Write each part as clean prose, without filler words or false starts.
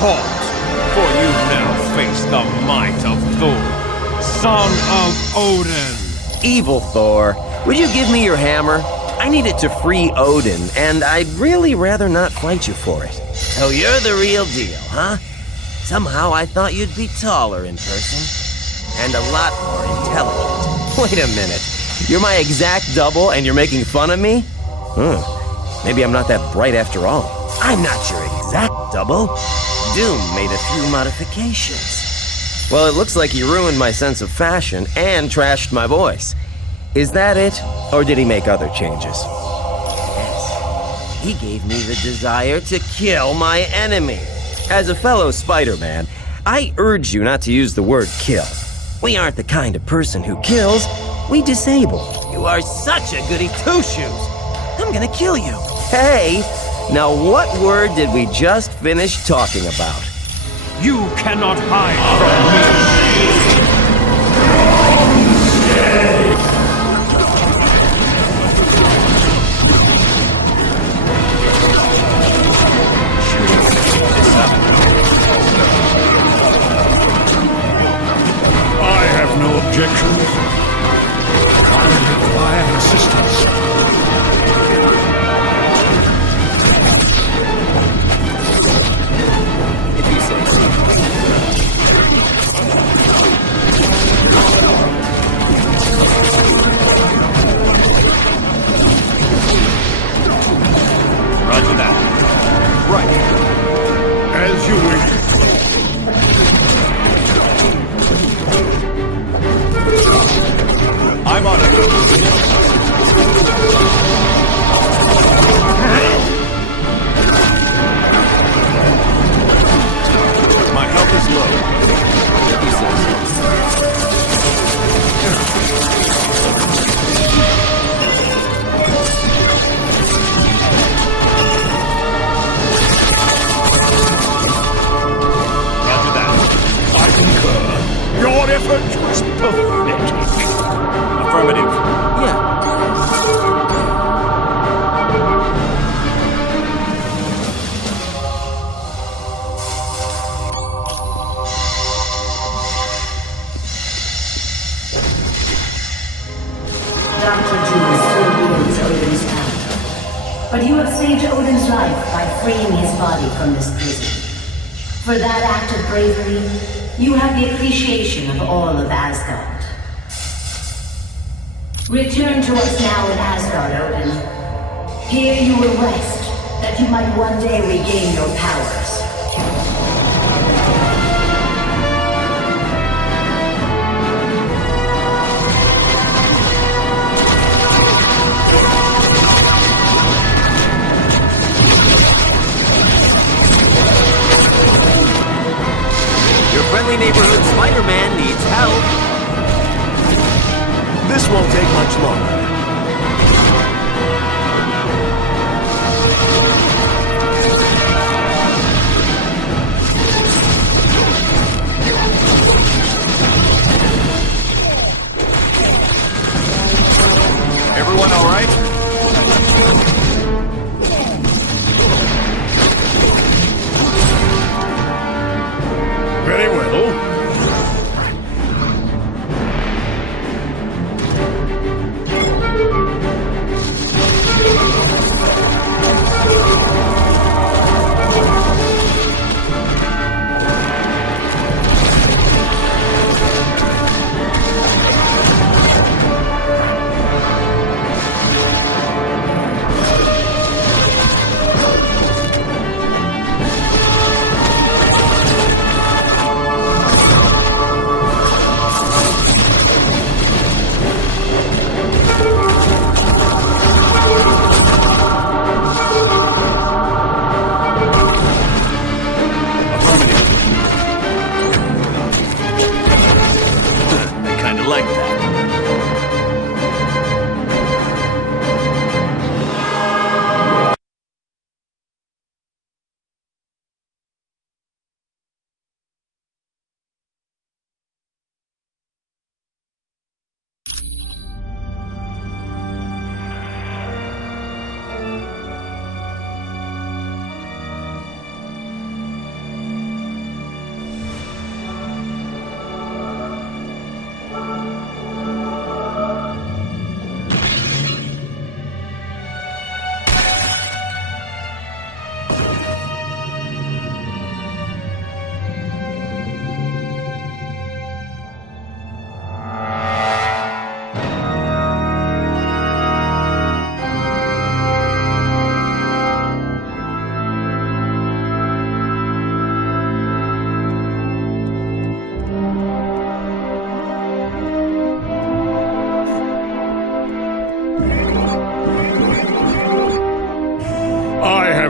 Halt, for you now face the might of Thor, son of Odin. Evil Thor, would you give me your hammer? I need it to free Odin, and I'd really rather not fight you for it. So you're the real deal, huh? Somehow I thought you'd be taller in person, and a lot more intelligent. Wait a minute, you're my exact double and you're making fun of me? Maybe I'm not that bright after all. I'm not your exact double. Doom made a few modifications. Well, it looks like he ruined my sense of fashion and trashed my voice. Is that it? Or did he make other changes? Yes. He gave me the desire to kill my enemy. As a fellow Spider-Man, I urge you not to use the word kill. We aren't the kind of person who kills, we disable. You are such a goody two-shoes. I'm gonna kill you. Hey! Now what word did we just finish talking about? You cannot hide from me. I have no objections. I require assistance. Roger that. Right. As you wish. I'm on it. My health is low. He says. Roger that. I concur. Your effort was pathetic. Affirmative. Yeah. Dr. Doom still wields Odin's power, but you have saved Odin's life by freeing his body from this prison. For that act of bravery, you have the appreciation of all of Asgard. Return to us now in Asgard, Odin. Here you will rest, that you might one day regain your powers. Your friendly neighborhood Spider-Man needs help. This won't take much longer. Everyone all right? Very well.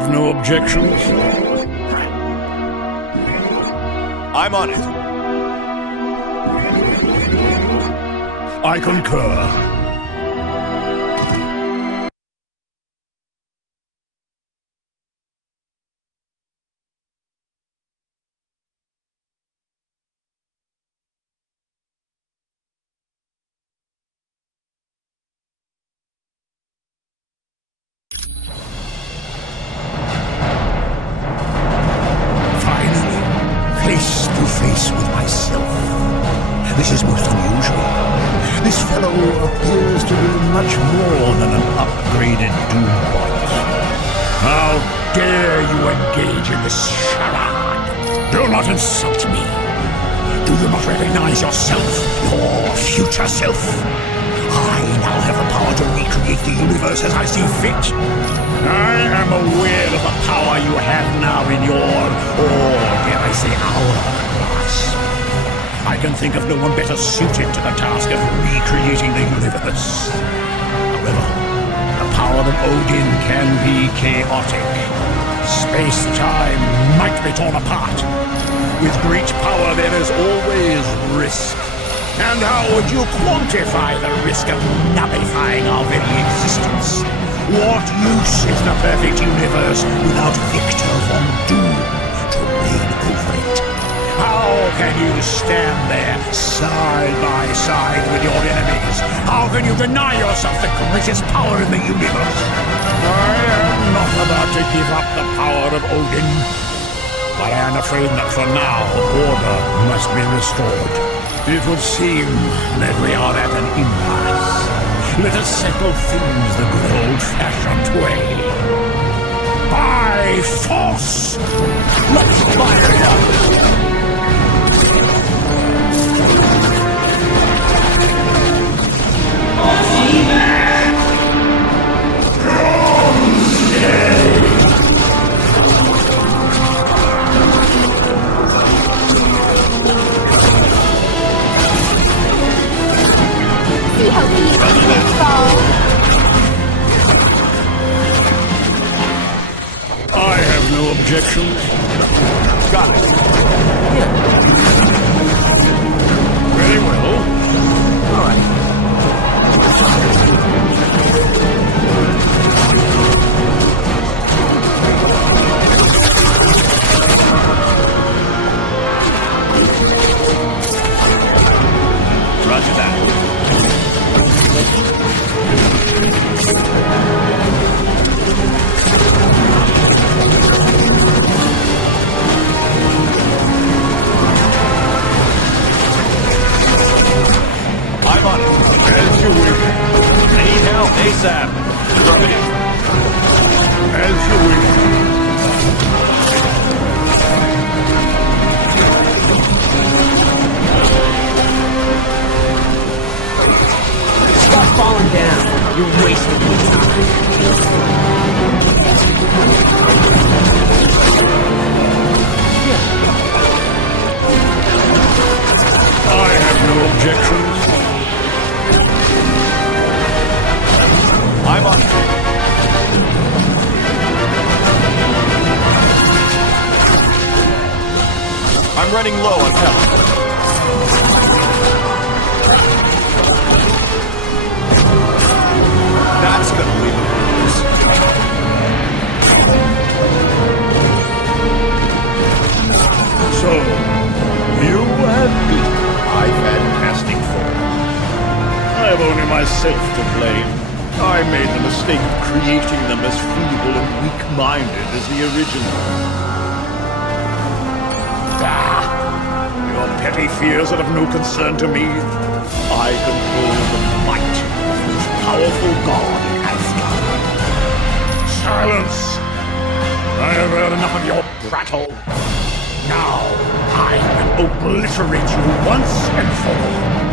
have no objections. I'm on it. I concur. Face to face with myself. This is most unusual. This fellow appears to be much more than an upgraded Doombot. How dare you engage in this charade? Do not insult me. Do you not recognize yourself, your future self? I now have the power to recreate the universe as I see fit. I am aware of the power you have now in your, or dare I say our, grasp. I can think of no one better suited to the task of recreating the universe. However, the power of Odin can be chaotic. Space-time might be torn apart. With great power there is always risk. And how would you quantify the risk of nullifying our very existence? What use is the perfect universe without Victor Von Doom to reign over it? How can you stand there side by side with your enemies? How can you deny yourself the greatest power in the universe? I am not about to give up the power of Odin, but I am afraid that for now, order must be restored. It would seem that we are at an impasse. Let us settle things the good old-fashioned way. By force! Let's fire it up! See how easy they fall. I have no objections. Got it. Very well. All right. Roger that. I'm on it. As you wish. I need help ASAP. Affirmative. As you wish. Stop falling down. You're wasting your time. I have no objections. I'm on it. I'm running low on health. That's gonna leave a bruise. So, you have me. I've fantastic form. I have only myself to blame. I made the mistake of creating them as feeble and weak-minded as the original. Your petty fears are of no concern to me. I control the might of the most powerful god in Asgard. Silence! I have heard enough of your prattle. Now, I will obliterate you once and for all.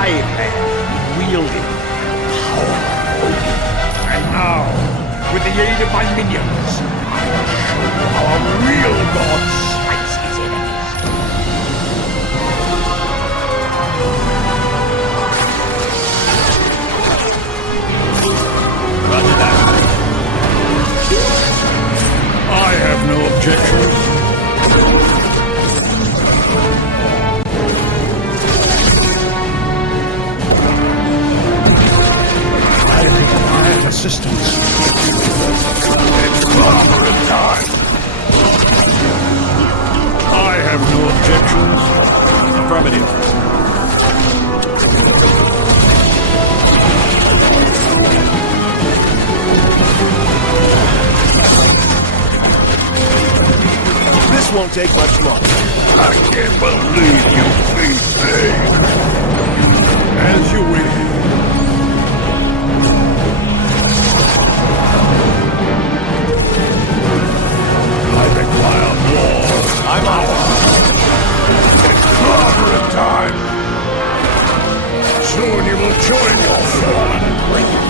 I've had in wielding power. And now, with the aid of my minions, I will show you how a real god smites his enemies. Roger that. I have no objections. I require assistance. It's clobbering time. I have no objections. Affirmative. This won't take much longer. I can't believe you beat me. As you wish. I require more. I'm out. It's clobbering time. Soon you will join your fallen brethren.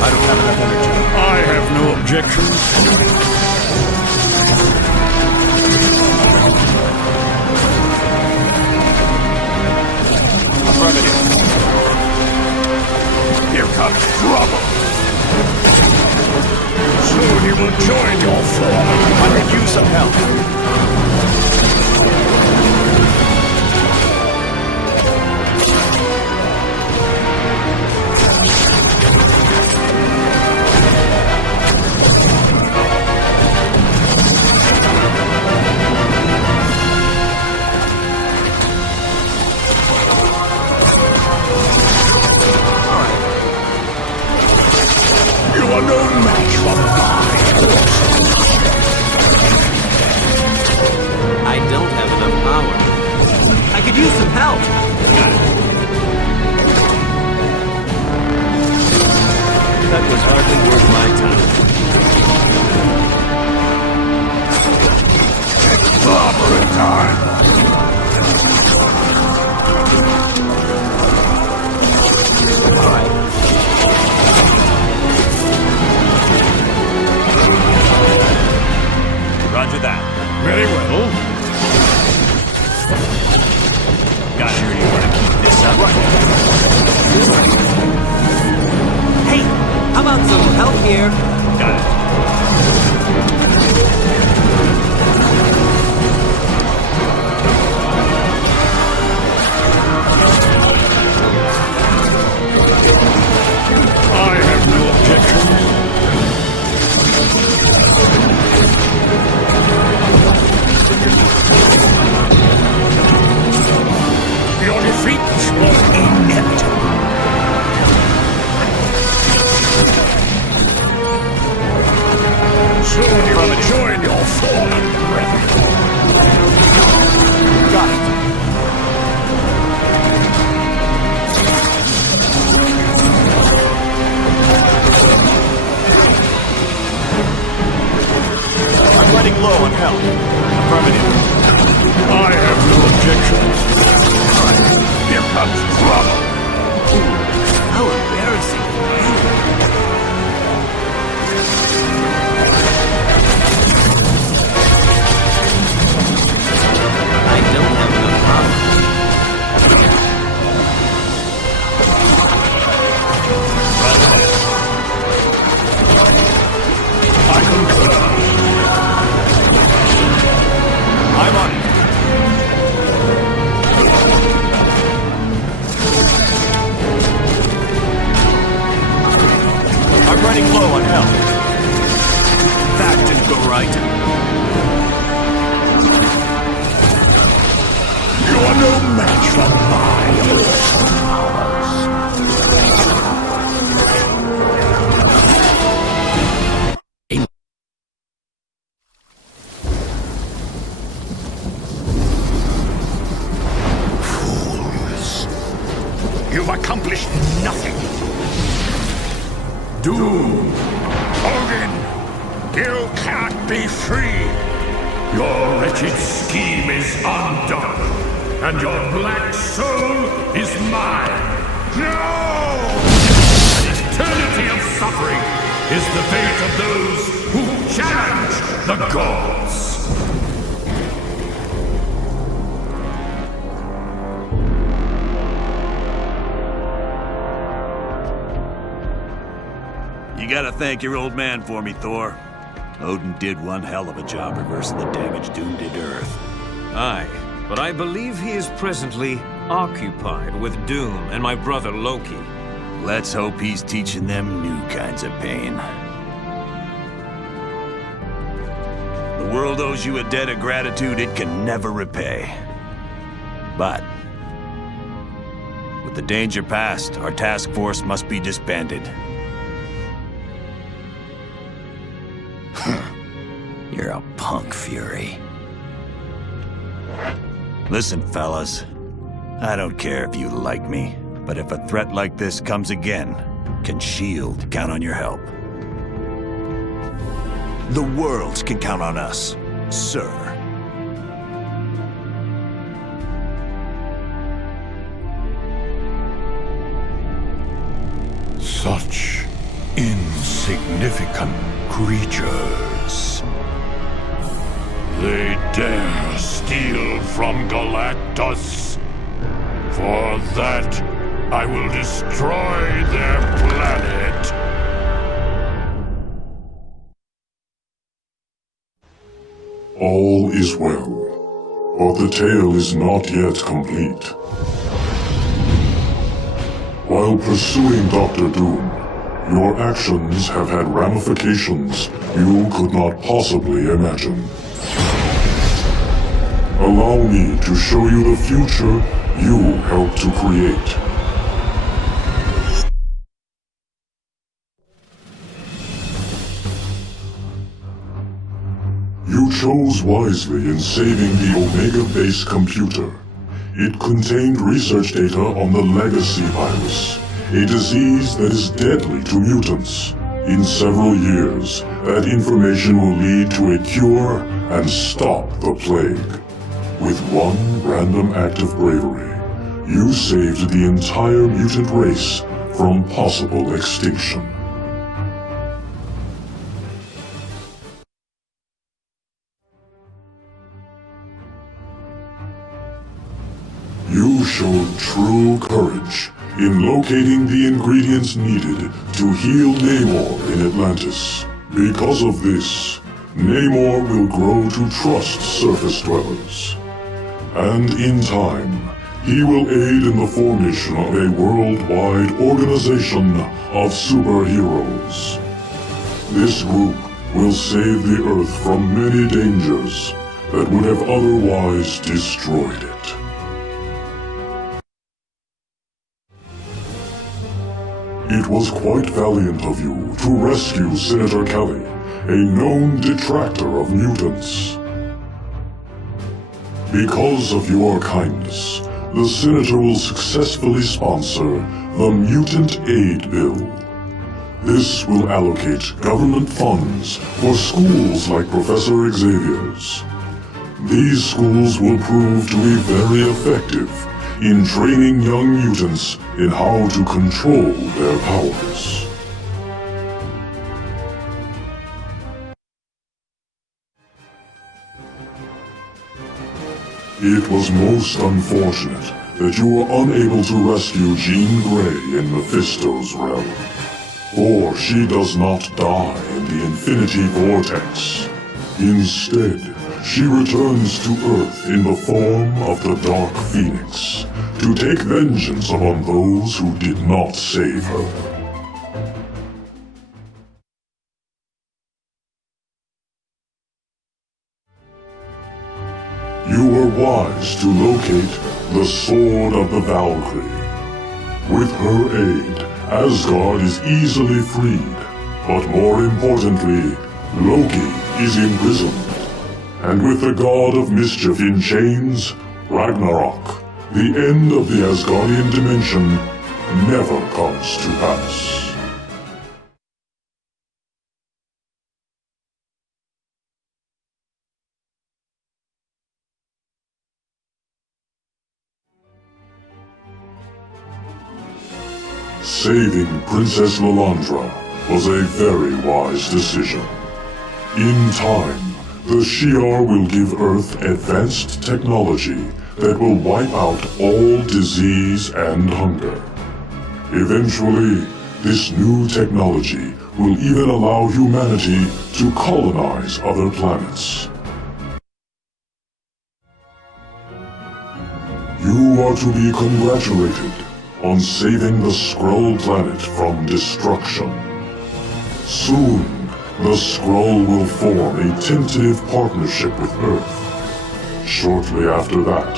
I don't have enough energy. I have no objections. Affirmative. Here comes trouble. Soon you will join your fallen. I could use some help. You are no match for my forces. I don't have enough power. I could use some help. That was hardly worth my time. Clobbering time. All right. Roger that. Very well. Got it. You want to keep this up? Hey, how about some help here? Got it. I have no objections. Your defeat was inevitable. Soon you will join your fallen brethren. Got it. I'm running low on help. Affirmative. I have no objections. Here comes trouble. How embarrassing for you. I don't have enough power. I concur. I'm on it. I'm running low on help. That didn't go right. You are no match for my awesome powers. Doom! Odin! You can't be free! Your wretched scheme is undone, and your black soul is mine! No! An eternity of suffering is the fate of those who challenge the gods! You gotta thank your old man for me, Thor. Odin did one hell of a job reversing the damage Doom did to Earth. Aye, but I believe he is presently occupied with Doom and my brother Loki. Let's hope he's teaching them new kinds of pain. The world owes you a debt of gratitude it can never repay. But with the danger past, our task force must be disbanded. You're a punk, Fury. Listen, fellas. I don't care if you like me, but if a threat like this comes again, can S.H.I.E.L.D. count on your help? The world can count on us, sir. Such insignificant creatures. They dare steal from Galactus. For that, I will destroy their planet. All is well, but the tale is not yet complete. While pursuing Dr. Doom, your actions have had ramifications you could not possibly imagine. Allow me to show you the future you helped to create. You chose wisely in saving the Omega Base computer. It contained research data on the Legacy virus, a disease that is deadly to mutants. In several years, that information will lead to a cure and stop the plague. With one random act of bravery, you saved the entire mutant race from possible extinction. You showed true courage in locating the ingredients needed to heal Namor in Atlantis. Because of this, Namor will grow to trust surface dwellers. And in time, he will aid in the formation of a worldwide organization of superheroes. This group will save the Earth from many dangers that would have otherwise destroyed it. It was quite valiant of you to rescue Senator Kelly, a known detractor of mutants. Because of your kindness, the Senator will successfully sponsor the Mutant Aid Bill. This will allocate government funds for schools like Professor Xavier's. These schools will prove to be very effective in training young mutants in how to control their powers. It was most unfortunate that you were unable to rescue Jean Grey in Mephisto's realm. For she does not die in the Infinity Vortex. Instead, she returns to Earth in the form of the Dark Phoenix, to take vengeance upon those who did not save her. You were wise to locate the Sword of the Valkyrie. With her aid, Asgard is easily freed, but more importantly, Loki is imprisoned. And with the God of Mischief in chains, Ragnarok, the end of the Asgardian dimension, never comes to pass. saving Princess Lilandra was a very wise decision. In time, the Shi'ar will give Earth advanced technology that will wipe out all disease and hunger. Eventually, this new technology will even allow humanity to colonize other planets. You are to be congratulated on saving the Skrull planet from destruction. Soon, the Skrull will form a tentative partnership with Earth. Shortly after that,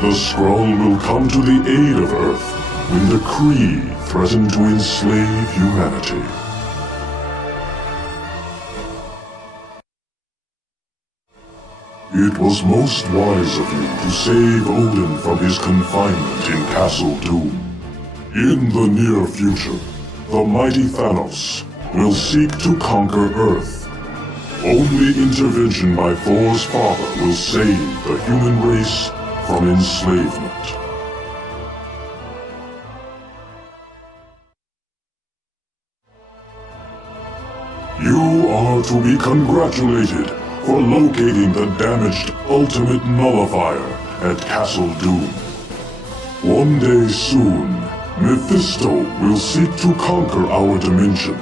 the Skrull will come to the aid of Earth when the Kree threaten to enslave humanity. It was most wise of you to save Odin from his confinement in Castle Doom. In the near future, the mighty Thanos will seek to conquer Earth. Only intervention by Thor's father will save the human race from enslavement. You are to be congratulated for locating the damaged Ultimate Nullifier at Castle Doom. One day soon, Mephisto will seek to conquer our dimension,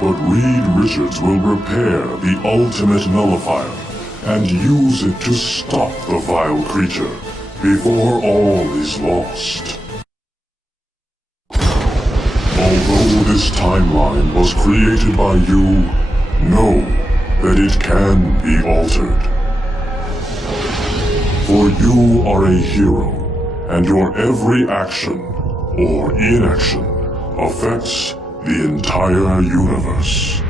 but Reed Richards will repair the Ultimate Nullifier and use it to stop the vile creature before all is lost. Although this timeline was created by you, know that it can be altered. For you are a hero, and your every action, or inaction, affects the entire universe.